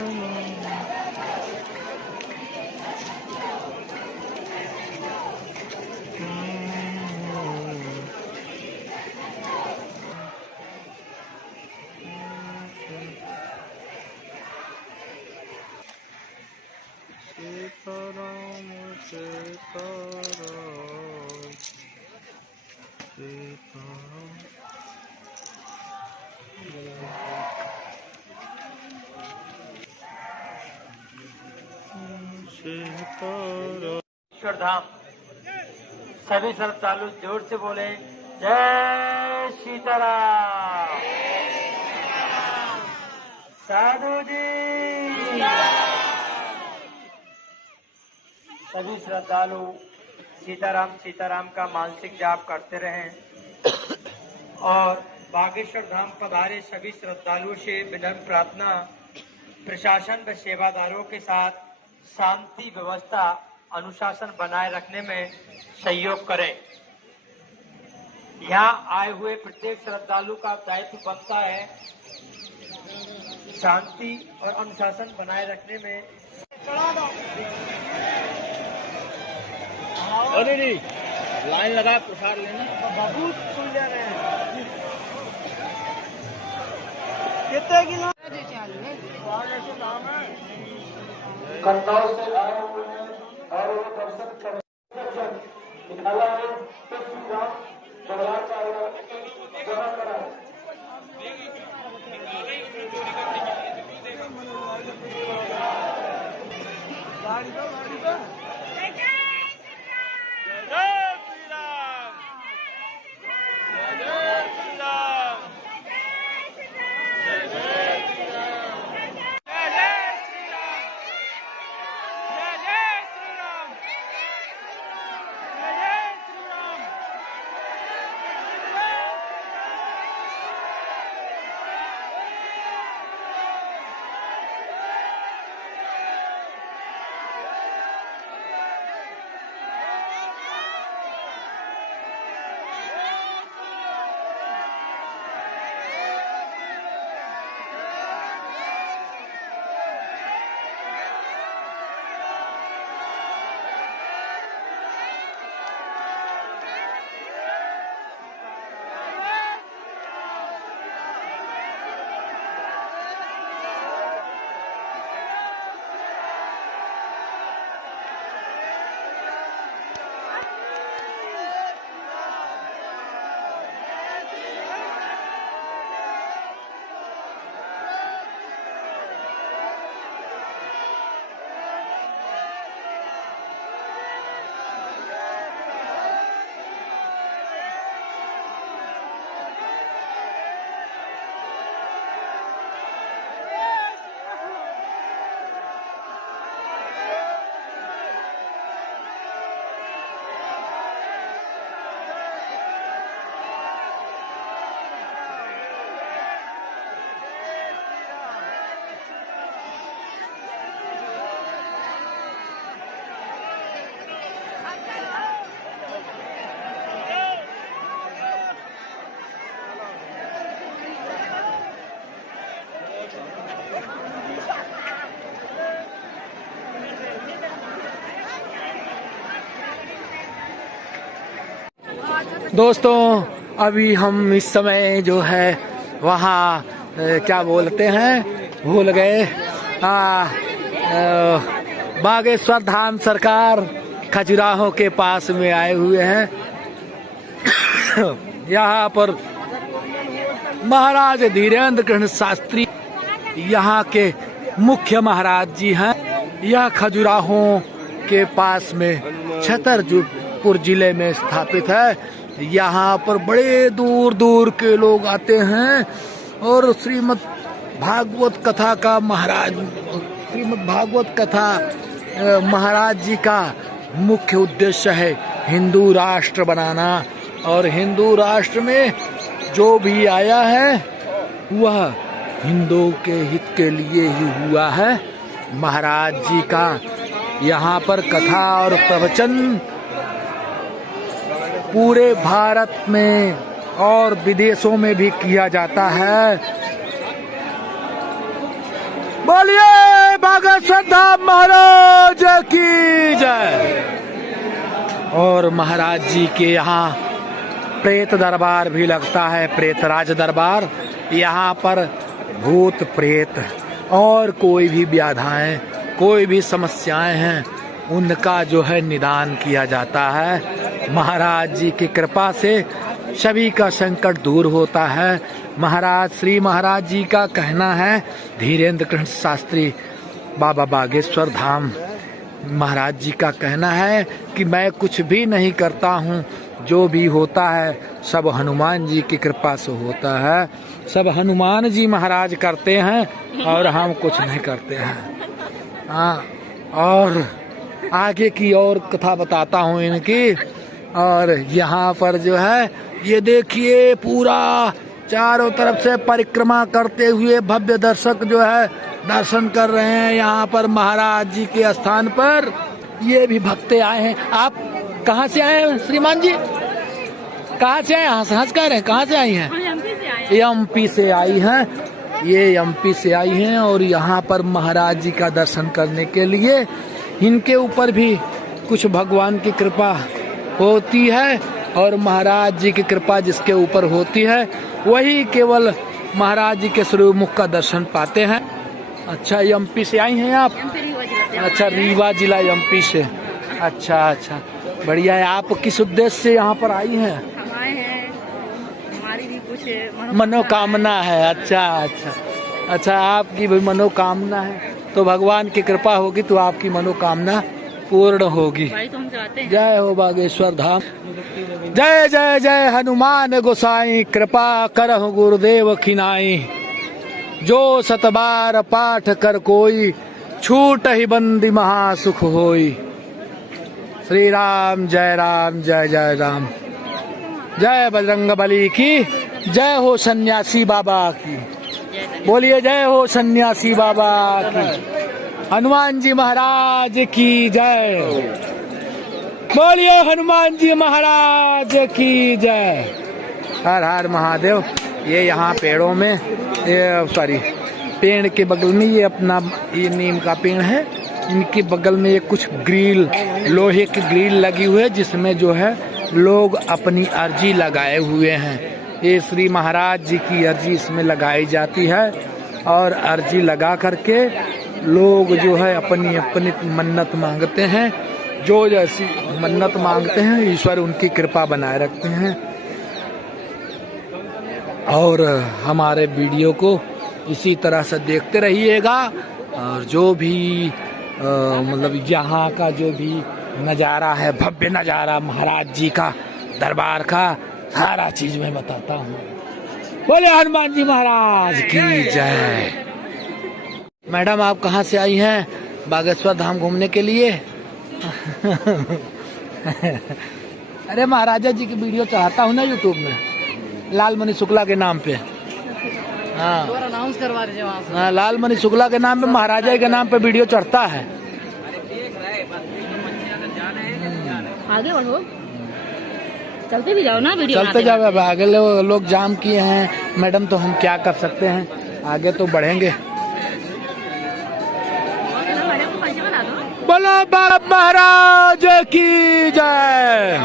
सीताराम सीताराम सीताराम। ईश्वर धाम सभी श्रद्धालु जोर से बोले जय सीताराम। साधु जी सभी श्रद्धालु सीताराम सीताराम का मानसिक जाप करते रहें और बागेश्वर धाम पधारे सभी श्रद्धालुओं से विनम्र प्रार्थना, प्रशासन व सेवादारों के साथ शांति व्यवस्था अनुशासन बनाए रखने में सहयोग करें। यहाँ आए हुए प्रत्येक श्रद्धालु का दायित्व बनता है शांति और अनुशासन बनाए रखने में। अरे नहीं लाइन लगा प्रसाद लेना बहुत सुन ले रहे हैं। कितने किलो कन्नौज से आए हुए हैं और वो दर्शन करें निकाला है तो श्री राम भगवान का जमा करा है। दोस्तों अभी हम इस समय जो है वहाँ क्या बोलते हैं भूल गए बागेश्वर धाम सरकार खजुराहो के पास में आए हुए हैं। यहाँ पर महाराज धीरेन्द्र कृष्ण शास्त्री यहाँ के मुख्य महाराज जी हैं। यह खजुराहो के पास में छतरपुर जिले में स्थापित है। यहाँ पर बड़े दूर दूर के लोग आते हैं और श्रीमद् भागवत कथा का श्रीमद् भागवत कथा महाराज जी का मुख्य उद्देश्य है हिंदू राष्ट्र बनाना, और हिंदू राष्ट्र में जो भी आया है वह हिंदुओं के हित के लिए ही हुआ है। महाराज जी का यहाँ पर कथा और प्रवचन पूरे भारत में और विदेशों में भी किया जाता है। बोलिए बागेश्वर धाम महाराज की जय। और महाराज जी के यहाँ प्रेत दरबार भी लगता है, प्रेतराज दरबार। यहाँ पर भूत प्रेत और कोई भी व्याधाएं, कोई भी समस्याएं हैं, उनका जो है निदान किया जाता है। महाराज जी की कृपा से सभी का संकट दूर होता है। महाराज श्री महाराज जी का कहना है, धीरेन्द्र कृष्ण शास्त्री बाबा बागेश्वर धाम महाराज जी का कहना है कि मैं कुछ भी नहीं करता हूँ, जो भी होता है सब हनुमान जी की कृपा से होता है। सब हनुमान जी महाराज करते हैं और हम कुछ नहीं करते हैं। हाँ, और आगे की और कथा बताता हूँ इनकी। और यहाँ पर जो है ये देखिए पूरा चारों तरफ से परिक्रमा करते हुए भव्य दर्शक जो है दर्शन कर रहे हैं यहाँ पर महाराज जी के स्थान पर। ये भी भक्त आए हैं। आप कहाँ से आए हैं श्रीमान जी? कहाँ से आए? हंस कह रहे हैं, कहाँ से आई हैं? एमपी से आई हैं। ये एमपी से आई हैं और यहाँ पर महाराज जी का दर्शन करने के लिए इनके ऊपर भी कुछ भगवान की कृपा होती है। और महाराज जी की कृपा जिसके ऊपर होती है वही केवल महाराज जी के स्वरूप का दर्शन पाते हैं। अच्छा, एमपी से आई हैं आप? अच्छा, रीवा जिला एमपी से। अच्छा अच्छा, बढ़िया है। आप किस उद्देश्य से यहाँ पर आई हैं? हम आए हैं, हमारी भी कुछ मनोकामना है। अच्छा अच्छा अच्छा, आपकी भी मनोकामना है तो भगवान की कृपा होगी तो आपकी मनोकामना पूर्ण होगी। भाई तो हम चाहते हैं। जय हो बागेश्वर धाम। जय जय जय हनुमान गोसाई, कृपा करहु गुरुदेव खिनाई। जो सतबार पाठ कर कोई, छूट ही बंदी महासुख होई। श्री राम जय जय राम। जय बजरंग बली की जय हो, सन्यासी बाबा की बोलिए जय हो, सन्यासी बाबा की। हनुमान जी महाराज की जय। बोलिए हनुमान जी महाराज की जय। हर हर महादेव। ये यहाँ पेड़ों में, पेड़ के बगल में ये अपना ये नीम का पेड़ है, इनके बगल में ये कुछ ग्रिल, लोहे की ग्रिल लगी हुई है जिसमें जो है लोग अपनी अर्जी लगाए हुए हैं। ये श्री महाराज जी की अर्जी इसमें लगाई जाती है और अर्जी लगा करके लोग जो है अपनी अपनी मन्नत मांगते हैं। जो जैसी मन्नत मांगते हैं ईश्वर उनकी कृपा बनाए रखते हैं। और हमारे वीडियो को इसी तरह से देखते रहिएगा। और जो भी मतलब यहाँ का जो भी नज़ारा है, भव्य नज़ारा महाराज जी का दरबार का, सारा चीज मैं बताता हूँ। बोले हनुमान जी महाराज की जय। मैडम आप कहाँ से आई हैं? बागेश्वर धाम घूमने के लिए? अरे महाराजा जी की वीडियो चढ़ाता हूँ ना यूट्यूब में, लालमणि शुक्ला के नाम पे। हाँ, अनाउंस करवा दीजिए वहाँ से। हाँ, लालमणि शुक्ला के नाम पे, महाराजा के नाम पे वीडियो चढ़ता है। आगे बढ़ो, चलते भी जाओ ना वीडियो। चलते जाओ। अब आगे लोग जाम किए हैं मैडम, तो हम क्या कर सकते हैं, आगे तो बढ़ेंगे। बोलो बाबा महाराज की जय।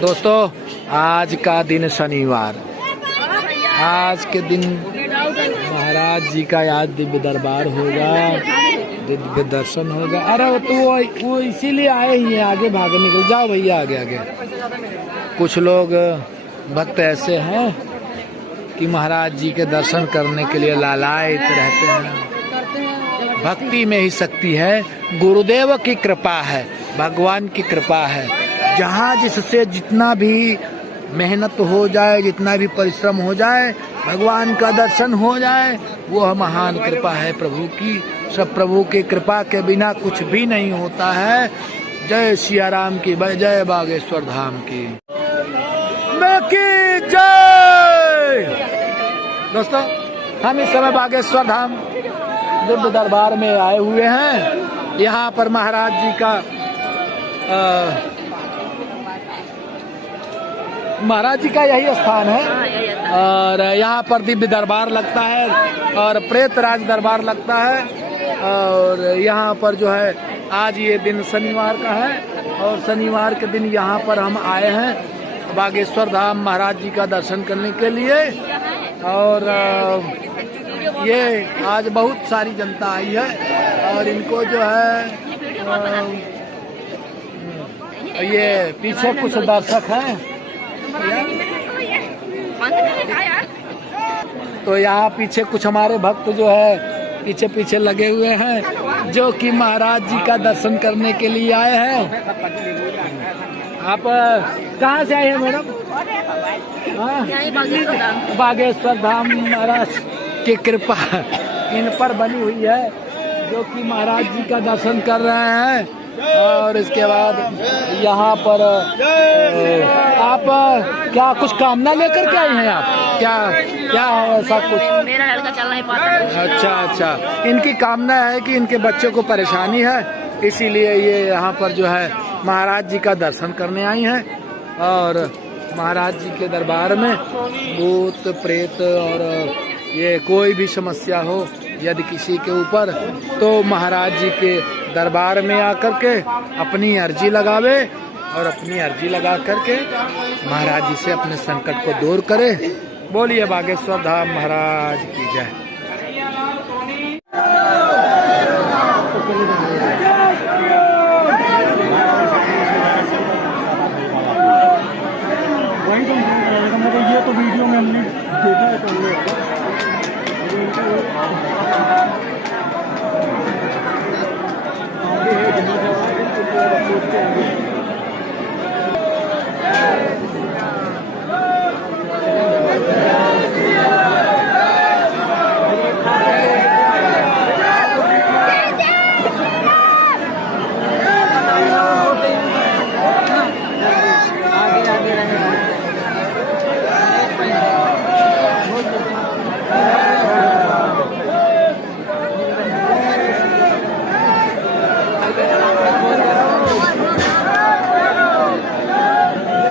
दोस्तों आज का दिन शनिवार, आज के दिन महाराज जी का आज दिव्य दरबार होगा, दिव्य दर्शन होगा। अरे वो इसीलिए आए ही हैं, आगे भागे निकल जाओ भैया, आगे आगे। कुछ लोग भक्त ऐसे हैं कि महाराज जी के दर्शन करने के लिए लालायित रहते हैं। भक्ति में ही शक्ति है, गुरुदेव की कृपा है, भगवान की कृपा है। जहाँ जिससे जितना भी मेहनत हो जाए, जितना भी परिश्रम हो जाए, भगवान का दर्शन हो जाए, वो महान कृपा है प्रभु की। सब प्रभु की कृपा के बिना कुछ भी नहीं होता है। जय सिया राम की, जय बागेश्वर धाम की जय। दोस्तों हम इस समय बागेश्वर धाम दिव्य दरबार में आए हुए हैं। यहाँ पर महाराज जी का महाराज जी का यही स्थान है हाँ, यही आता है। और यहाँ पर दिव्य दरबार लगता है और प्रेत राज दरबार लगता है। और यहाँ पर जो है आज ये दिन शनिवार का है और शनिवार के दिन यहाँ पर हम आए हैं बागेश्वर धाम महाराज जी का दर्शन करने के लिए। और ये आज बहुत सारी जनता आई है और इनको जो है ये पीछे कुछ दर्शक हैं तो यहाँ पीछे कुछ हमारे भक्त जो है पीछे पीछे लगे हुए हैं जो कि महाराज जी का दर्शन करने के लिए आए हैं। आप कहाँ से आए हैं मैडम? हाँ, बागेश्वर धाम महाराज की कृपा इन पर बनी हुई है जो कि महाराज जी का दर्शन कर रहे हैं। और इसके बाद यहाँ पर आप क्या कुछ कामना लेकर के आए हैं? आप क्या क्या है ऐसा कुछ? मेरा लड़का चल नहीं पाता। अच्छा, इनकी कामना है कि इनके बच्चों को परेशानी है, इसीलिए ये यहाँ पर जो है महाराज जी का दर्शन करने आई हैं। और महाराज जी के दरबार में भूत प्रेत और ये कोई भी समस्या हो यदि किसी के ऊपर तो महाराज जी के दरबार में आकर के अपनी अर्जी लगावे और अपनी अर्जी लगा करके महाराज जी से अपने संकट को दूर करे। बोलिए बागेश्वर धाम महाराज की जय। ये तो वीडियो में हमने देखा है।